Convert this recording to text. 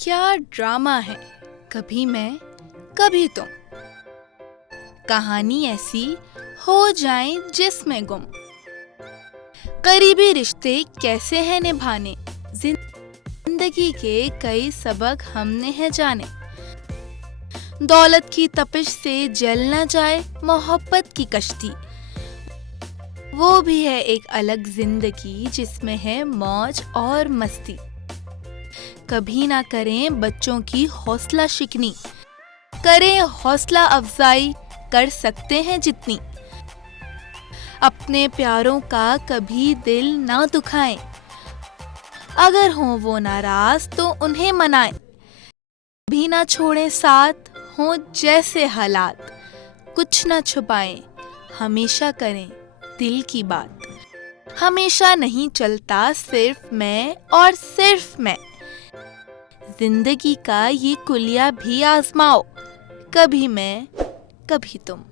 क्या ड्रामा है, कभी मैं कभी तुम। कहानी ऐसी हो जाए जिसमें गुम। करीबी रिश्ते कैसे हैं निभाने, जिंदगी के कई सबक हमने हैं जाने। दौलत की तपिश से जल न जाए मोहब्बत की कश्ती, वो भी है एक अलग जिंदगी जिसमें है मौज और मस्ती। कभी ना करें बच्चों की हौसला शिकनी, करें हौसला अफजाई कर सकते हैं जितनी। अपने प्यारों का कभी दिल ना दुखाएं, अगर हों वो नाराज तो उन्हें मनाएं। भी ना छोड़ें साथ हों जैसे हालात, कुछ ना छुपाएं, हमेशा करें दिल की बात। हमेशा नहीं चलता सिर्फ मैं और सिर्फ मैं, जिंदगी का ये कुलिया भी आजमाओ। कभी मैं कभी तुम।